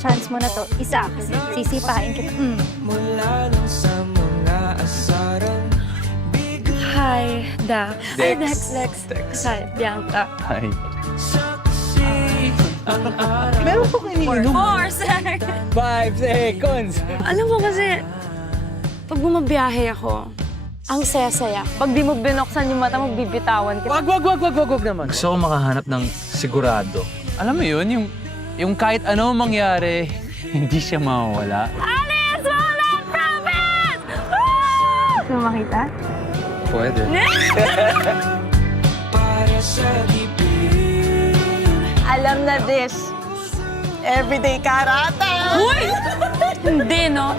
chance mo na to. Isa, sisipain kita. Hi, Dax. Hi, Dex. Hi, Bianca. Hi. Meron po kayo iniinom. 4, sir. 5 seconds! Alam mo kasi, pag bumabiyahe ako, ang saya-saya. Pag di mo binuksan yung mata mo, bibitawan kita. Wag naman. Gusto ko makahanap ng sigurado. Alam mo yun, yung kahit ano mangyari, hindi siya mawawala. Alice will not promise! Woo! Gusto mo makita? Pwede. Alam na this. Everyday karata. Uy! Hindi, no?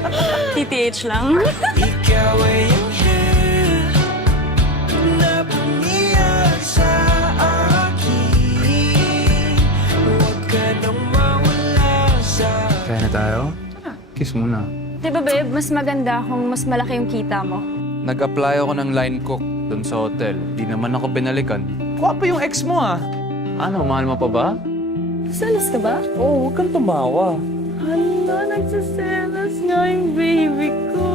TTH lang. Ikaw ay anghel na bumiyag sa akin. Huwag ka nang mawala sa Kaya na tayo? Kiss muna. Di ba, babe, mas maganda kung mas malaki yung kita mo. Nag-apply ako ng line cook dun sa hotel. Di naman ako binalikan. Kuha pa yung ex mo, ah. Ano, mahal mo pa ba? Salas ka ba? Oo, huwag kang tumawa. Hala, nagsaselas nga yung baby ko.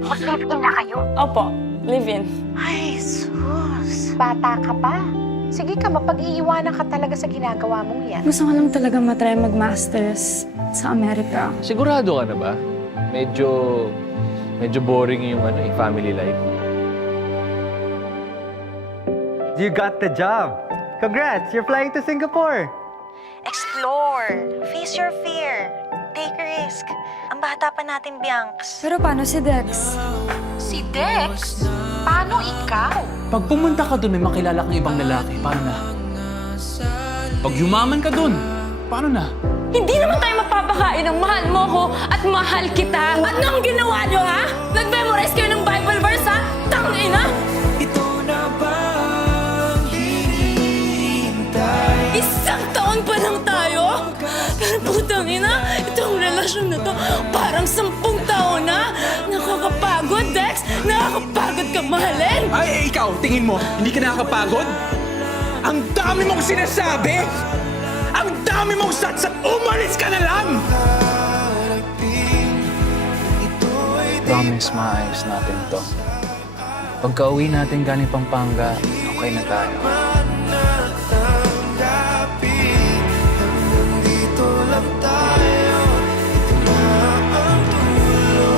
Mag-live-in na kayo? Opo, live-in. Ay, sus. Bata ka pa. Sige ka, mapag-iiwanan ka talaga sa ginagawa mong yan. Gusto ko lang talaga matry mag-masters sa Amerika. Sigurado ka na ba? Medyo boring yung yung family life. You got the job. Congrats, you're flying to Singapore. Explore. Face your fear. Take risk. Ang bata pa natin, Biancs. Pero paano si Dex? Si Dex? Paano ikaw? Pag pumunta ka dun, may makilala kang ibang lalaki. Paano na? Pag yumaman ka dun, paano na? Hindi naman tayo magpapakain ng mahal mo ko at mahal kita. At nang ginawa nyo, ha? Nag-memorize kayo ng Bible verse, ha? Tangina! ito na bang hinihintay? Isang taon pa lang tayo? Pero putang ina, itong relasyon na to parang 10 taon na. Nakakapagod, Dex. Nakakapagod ka mahalin. Ay, ikaw, tingin mo, hindi ka nakakapagod? Ang dami mong sinasabi! Ang dami mong satsat! Umalis ka na lang! Promise, maayos natin to. Pagka-uwi natin galing Pampanga, okay na tayo. Dito lang tayo. Ito na ang dulo.